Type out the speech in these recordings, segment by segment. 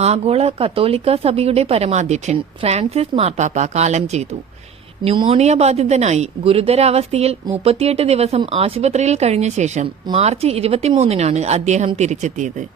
ആഗോള കത്തോലിക്ക സഭയുടെ പരമാധ്യക്ഷൻ ഫ്രാൻസിസ് മാർപ്പാപ്പ കാലം ചെയ്തു. ന്യൂമോണിയ ബാധിതനായി ഗുരുതരാവസ്ഥയിൽ മുപ്പത്തിയെട്ട് ദിവസം ആശുപത്രിയിൽ കഴിഞ്ഞ ശേഷം മാർച്ച് ഇരുപത്തിമൂന്നിനാണ് അദ്ദേഹം തിരിച്ചെത്തിയത്.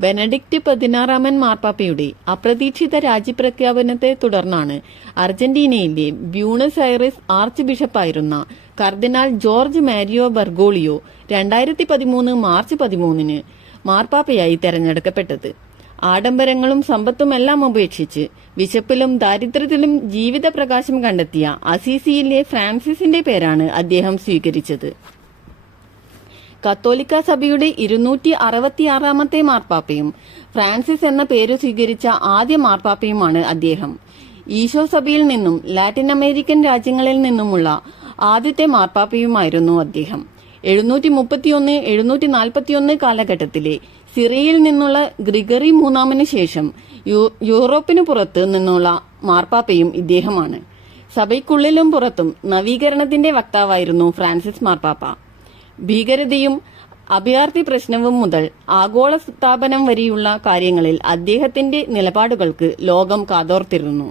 ബെനഡിക്റ്റ് പതിനാറാമൻ മാർപ്പാപ്പയുടെ അപ്രതീക്ഷിത രാജ്യപ്രഖ്യാപനത്തെ തുടർന്നാണ് അർജന്റീനയിലെ ബ്യൂണസ് ഐറിസ് ആർച്ച് ബിഷപ്പായിരുന്ന കർദിനാൾ ജോർജ് മാരിയോ ബർഗോളിയോ രണ്ടായിരത്തി പതിമൂന്ന് മാർച്ച് പതിമൂന്നിന് മാർപ്പാപ്പയായി തെരഞ്ഞെടുക്കപ്പെട്ടത്. ആഡംബരങ്ങളും സമ്പത്തും എല്ലാം ഉപേക്ഷിച്ച് വിശപ്പിലും ദാരിദ്ര്യത്തിലും ജീവിത പ്രകാശം കണ്ടെത്തിയ അസീസിയിലെ ഫ്രാൻസിസിന്റെ പേരാണ് അദ്ദേഹം സ്വീകരിച്ചത്. കത്തോലിക്ക സഭയുടെ ഇരുന്നൂറ്റി അറുപത്തിയാറാമത്തെ മാർപ്പാപ്പയും ഫ്രാൻസിസ് എന്ന പേര് സ്വീകരിച്ച ആദ്യ മാർപ്പാപ്പയുമാണ് അദ്ദേഹം. ഈശോ സഭയിൽ നിന്നും ലാറ്റിൻ അമേരിക്കൻ രാജ്യങ്ങളിൽ നിന്നുമുള്ള ആദ്യത്തെ മാർപ്പാപ്പയുമായിരുന്നു അദ്ദേഹം. എഴുന്നൂറ്റി മുപ്പത്തിയൊന്ന് എഴുന്നൂറ്റി നാൽപ്പത്തിയൊന്ന് കാലഘട്ടത്തിലെ സിറിയയിൽ നിന്നുള്ള ഗ്രിഗറി മൂന്നാമന് ശേഷം യൂറോപ്പിന് പുറത്ത് നിന്നുള്ള മാർപ്പാപ്പയും ഇദ്ദേഹമാണ്. സഭയ്ക്കുള്ളിലും പുറത്തും നവീകരണത്തിന്റെ വക്താവായിരുന്നു ഫ്രാൻസിസ് മാർപ്പാപ്പ. ഭീകരതയും അഭയാർത്ഥി പ്രശ്നവും മുതൽ ആഗോള സ്ഥാപനം വരെയുള്ള കാര്യങ്ങളിൽ അദ്ദേഹത്തിന്റെ നിലപാടുകൾക്ക് ലോകം കാതോർത്തിരുന്നു.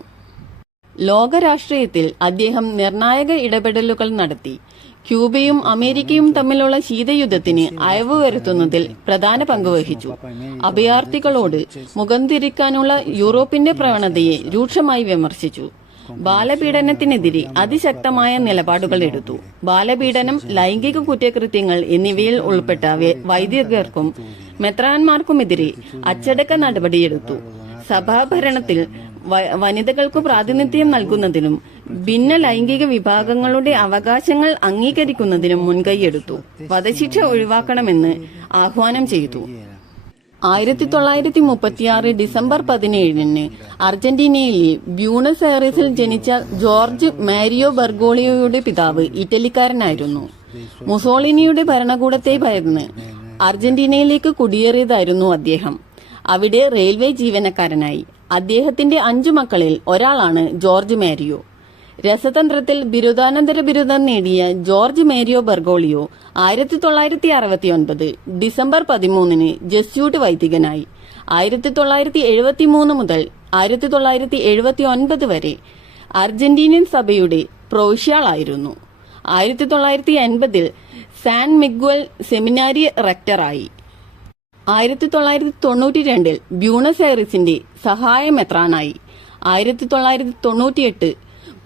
ലോകരാഷ്ട്രീയത്തിൽ അദ്ദേഹം നിർണായക ഇടപെടലുകൾ നടത്തി. ക്യൂബയും അമേരിക്കയും തമ്മിലുള്ള ശീതയുദ്ധത്തിന് അയവ് വരുത്തുന്നതിൽ പ്രധാന പങ്ക് വഹിച്ചു. അഭയാർത്ഥികളോട് മുഖം തിരിക്കാനുള്ള യൂറോപ്പിന്റെ പ്രവണതയെ രൂക്ഷമായി വിമർശിച്ചു. ബാലപീഡനത്തിനെതിരെ അതിശക്തമായ നിലപാടുകൾ എടുത്തു. ബാലപീഡനം ലൈംഗിക കുറ്റകൃത്യങ്ങൾ എന്നിവയിൽ ഉൾപ്പെട്ട വൈദികർക്കും മെത്രാന്മാർക്കുമെതിരെ അച്ചടക്ക നടപടിയെടുത്തു. സഭാഭരണത്തിൽ വനിതകൾക്ക് പ്രാതിനിധ്യം നൽകുന്നതിനും ഭിന്ന ലൈംഗിക വിഭാഗങ്ങളുടെ അവകാശങ്ങൾ അംഗീകരിക്കുന്നതിനും മുൻകൈയെടുത്തു. വധശിക്ഷ ഒഴിവാക്കണമെന്ന് ആഹ്വാനം ചെയ്തു. ആയിരത്തി തൊള്ളായിരത്തി മുപ്പത്തിയാറ് ഡിസംബർ പതിനേഴിന് അർജന്റീനയിലെ ബ്യൂണസ് ഐറിസിൽ ജനിച്ച ജോർജ് മാരിയോ ബർഗോളിയോയുടെ പിതാവ് ഇറ്റലിക്കാരനായിരുന്നു. മുസോളിനിയുടെ ഭരണകൂടത്തെ ഭയന്ന് അർജന്റീനയിലേക്ക് കുടിയേറിയതായിരുന്നു അദ്ദേഹം. അവിടെ റെയിൽവേ ജീവനക്കാരനായി. അദ്ദേഹത്തിന്റെ അഞ്ചു മക്കളിൽ ഒരാളാണ് ജോർജ് മാരിയോ. രസതന്ത്രത്തിൽ ബിരുദാനന്തര ബിരുദം നേടിയ ജോർജ് മേരിയോ ബർഗോളിയോ ആയിരത്തി തൊള്ളായിരത്തി അറുപത്തിയൊൻപത് ഡിസംബർ പതിമൂന്നിന് ജസ്യൂട്ട് വൈദികനായി. ആയിരത്തി തൊള്ളായിരത്തി എഴുപത്തി മൂന്ന് മുതൽ ആയിരത്തി തൊള്ളായിരത്തി എഴുപത്തി ഒൻപത് വരെ അർജന്റീനിയൻ സഭയുടെ പ്രൊവിഷ്യാളായിരുന്നു ആയിരത്തി തൊള്ളായിരത്തി എൺപതിൽ സാൻ മിഗ്വൽ സെമിനാരി റെക്ടറായി. ആയിരത്തി തൊള്ളായിരത്തി തൊണ്ണൂറ്റി രണ്ടിൽ ബ്യൂണസ് ഐറിസിന്റെ സഹായ മെത്രാനായി ആയിരത്തി തൊള്ളായിരത്തി തൊണ്ണൂറ്റിയെട്ട്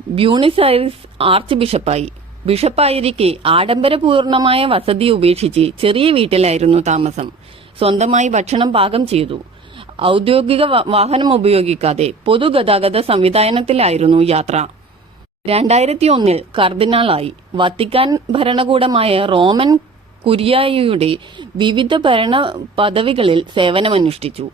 ബ്യൂണസ് ഐറിസ് ആർച്ച് ബിഷപ്പായി ബിഷപ്പായിരിക്കെ ആഡംബരപൂർണമായ വസതി ഉപേക്ഷിച്ച് ചെറിയ വീട്ടിലായിരുന്നു താമസം. സ്വന്തമായി ഭക്ഷണം പാകം ചെയ്തു. ഔദ്യോഗിക വാഹനം ഉപയോഗിക്കാതെ പൊതുഗതാഗത സംവിധാനത്തിലായിരുന്നു യാത്ര. രണ്ടായിരത്തി ഒന്നിൽ കർദിനാളായി വത്തിക്കാൻ ഭരണകൂടമായ റോമൻ കുര്യായുടെ വിവിധ ഭരണ പദവികളിൽ സേവനമനുഷ്ഠിച്ചു.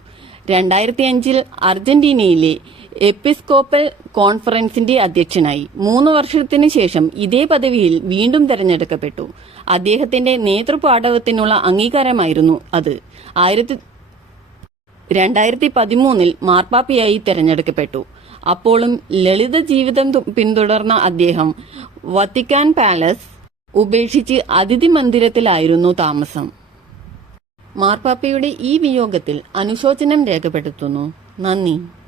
രണ്ടായിരത്തി അഞ്ചിൽ അർജന്റീനയിലെ എപ്പിസ്കോപ്പൽ കോൺഫറൻസിന്റെ അധ്യക്ഷനായി. മൂന്ന് വർഷത്തിനു ശേഷം ഇതേ പദവിയിൽ വീണ്ടും തെരഞ്ഞെടുക്കപ്പെട്ടു. അദ്ദേഹത്തിന്റെ നേതൃപാഠവത്തിനുള്ള അംഗീകാരമായിരുന്നു അത്. ആയിരത്തി രണ്ടായിരത്തി പതിമൂന്നിൽ മാർപ്പാപ്പിയായി തെരഞ്ഞെടുക്കപ്പെട്ടു. അപ്പോഴും ലളിത ജീവിതം പിന്തുടർന്ന അദ്ദേഹം വത്തിക്കാൻ പാലസ് ഉപേക്ഷിച്ച് അതിഥി മന്ദിരത്തിലായിരുന്നു താമസം. മാർപ്പാപ്പയുടെ ഈ വിയോഗത്തിൽ അനുശോചനം രേഖപ്പെടുത്തുന്നു. നന്ദി.